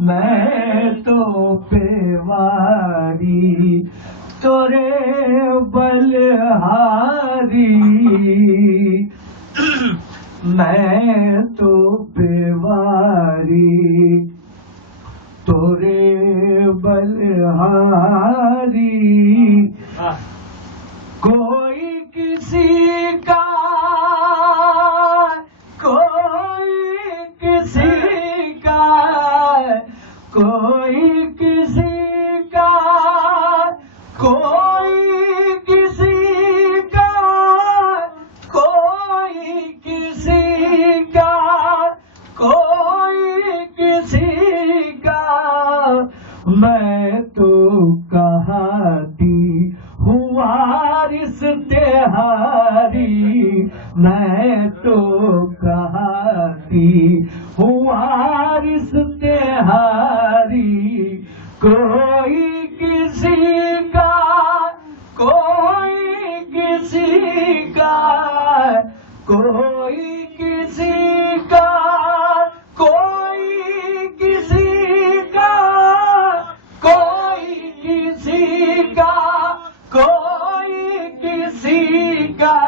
میں تو پیواری تورے بلہاری میں تو پیواری تورے بلہاری کوئی کسی کا کوئی کسی کا کوئی کسی کا کوئی کسی کا کوئی کسی کا کوئی کسی کا میں تو کہتی ہوں وارث تہاری میں تو کہتی ہوں وارث تہاری کوئی کسی کا کوئی کسی کا کوئی کسی کا کوئی کسی کا کوئی کسی کا کوئی کسی کا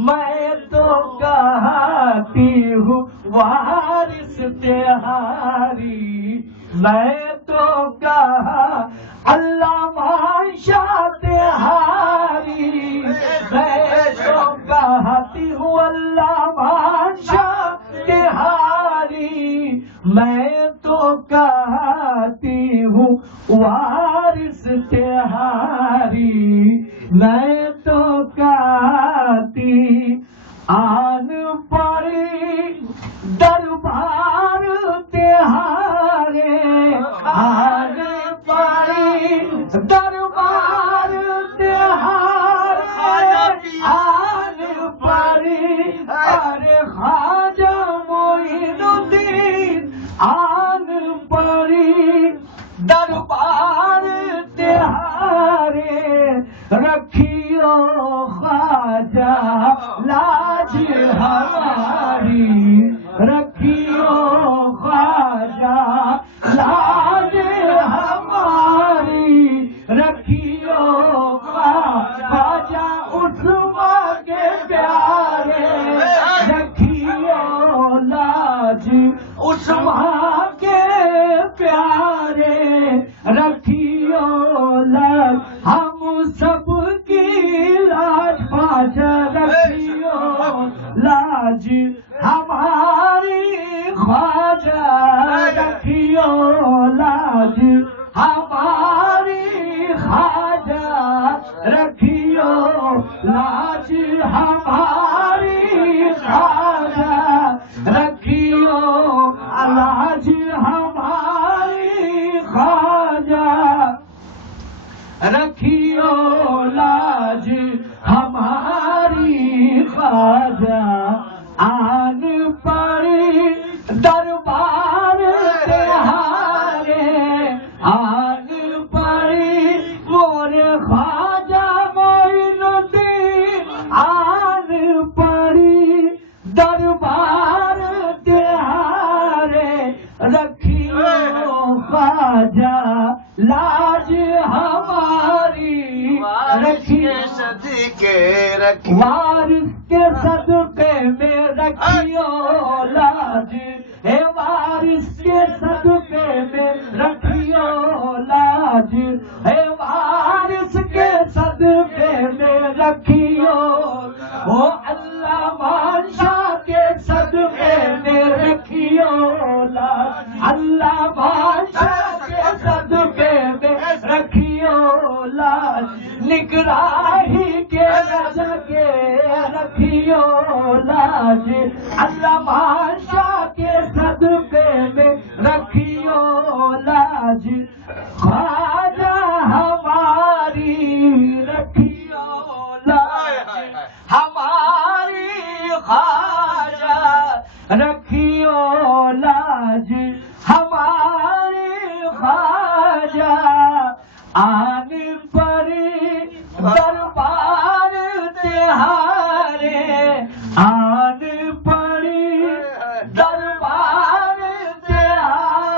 میں تو کہتی ہوں وارث تہاری میں تو کہا اللہ ماشا تہاری میں تو کہتی ہوں اللہ ماشا تہاری میں تو کہتی ہوں وارث تہاری میں تو کہتی آن پڑی دربار تہارے آن پڑی دربار تہارے آن پڑی ارے خواجہ معین الدین آن پڑی دربار تہارے رکھیو خواجہ لاج ہماری رکھیو خواجہ لاج ہماری رکھیو خواجہ عثمان کے پیارے رکھیو لاج عثمان کے پیارے رکھیو لاج ہم سب کی لاج خواجہ رکھیو لاج ہماری خواجہ رکھیو لاج ہماری خواجہ رکھیو لاج ہماری خواجہ رکھیو لاج ہماری خواجہ رکھیو لاج ہماری خواجہ آن پڑی دربار تہارے آن پڑی مور خواجہ معین الدین آن پڑی دربار تہارے رکھیو خواجہ لاج ہماری رکھیے صدقے رکھیے وارث کے صدقے میں رکھیو لاج اے وارث کے صدقے میں رکھیو لاج اے وارث کے صدقے میں رکھیو او اللہ بادشاہ کے صدقے میں رکھیو لاج اللہ بادشاہ کے صدقے میں رکھیو لاج نگراہی کے صدقے رکھیو لاج اللہ بادشاہ کے صدقے میں رکھیو لاج خواجہ ہماری رکھیو لاج ہماری خواجہ رکھیو لاج ہماری خواجہ آن پڑی دربار تہارے آن پڑی دربار تہارے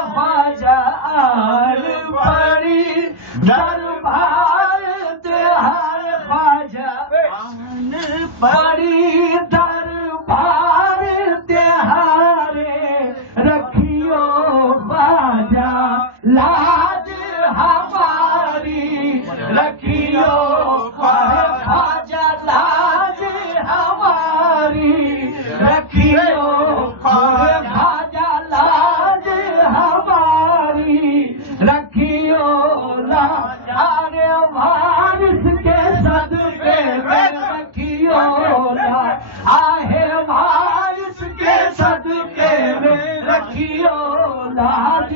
لاج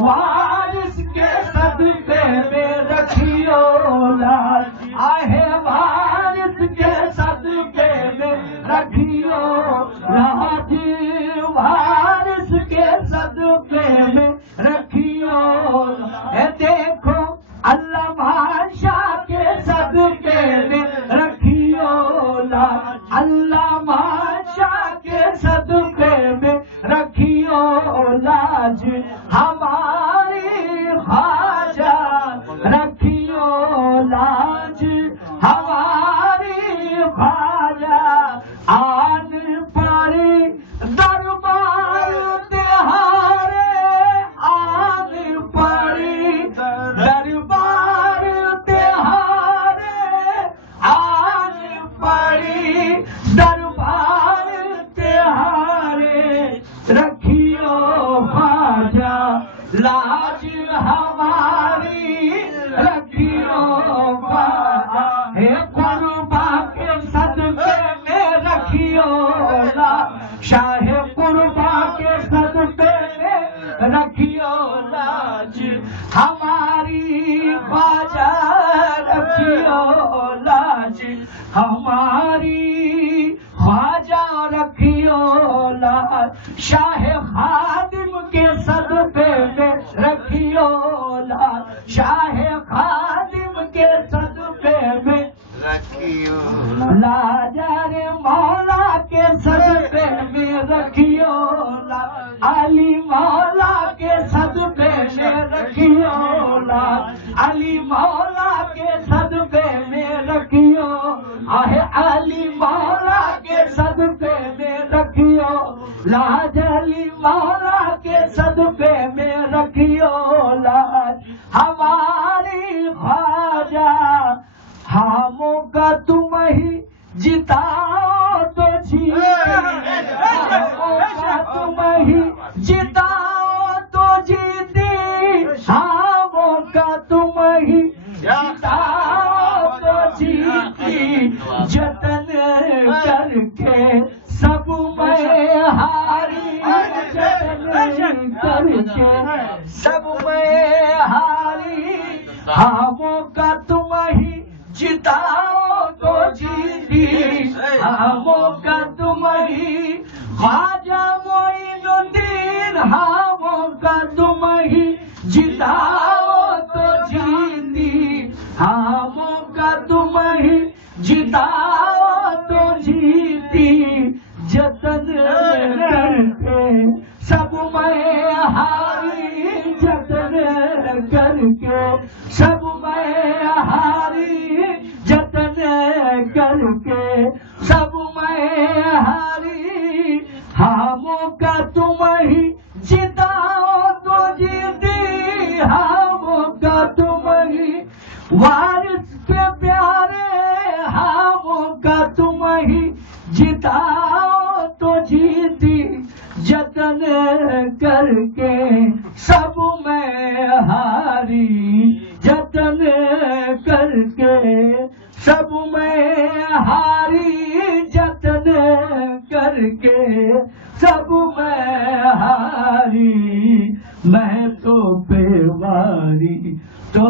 وارث کے صدقے میں رکھیو لاج آہے وارث کے صدقے میں رکھیو لاج وارث کے صدقے میں رکھیو اے دیکھو علامہ شاہ کے صدقے میں رکھیو لاج علامہ شاہ کے صدقے میں رکھیو لاج ہماری خواجہ رکھیو لاج ہماری خواجہ آن پڑی دربار تہارے آن پڑی دربار تہارے آن پڑی دربار تہارے رکھیو خواجہ لاج ہماری رکھیو خواجہ ہے قربا کے صدقے میں رکھیو لاج شاہ قربا کے صدقے میں رکھیو لاج ہماری خواجہ رکھیو لاج ہماری خواجہ رکھیو لاج شاہ خادم کے صدقے میں رکھیو لاج شاہ خادم کے صدقے میں رکھیو لاج رے مولا کے صدقے میں رکھیو لاج علی مولا کے صدقے میں رکھیو لاج علی مولا کے صدقے میں رکھیو آہ علی مولا کے صدقے میں رکھیو لاج علی مولا کے صدقے میں رکھیو لاج ہماری خواجہ ہموں کا تم ہی جتاؤ تو ہموں کا تم ہی جتاؤ تو جیتی ہموں کا تم ہی جتاؤ تو جیتی جتن کر کے سب میں ہاری جتن کر کے سب میں ہاری ہموں کا تم ہی جتاؤ تو جیتی ہموں کا تم ہی خواجہ معین الدین ہموں کا تم ہی جتاؤ تو جیتی ہموں کا تم ہی جتاؤ تو جیتی جتن کر کے سب میں ہاری جتن کر کے سب میں ہاری جتن کر کے سب میں ہاری ہموں کا تم ہی جتاؤ تو جیتی ہموں کا تم ہی وارث کے پیارے ہموں کا تم ہی جتاؤ تو جیتی جتن کر کے سب میں ہاری جتن کر کے سب میں ہاری جتن کر کے سب میں ہاری میں تو پیواری تو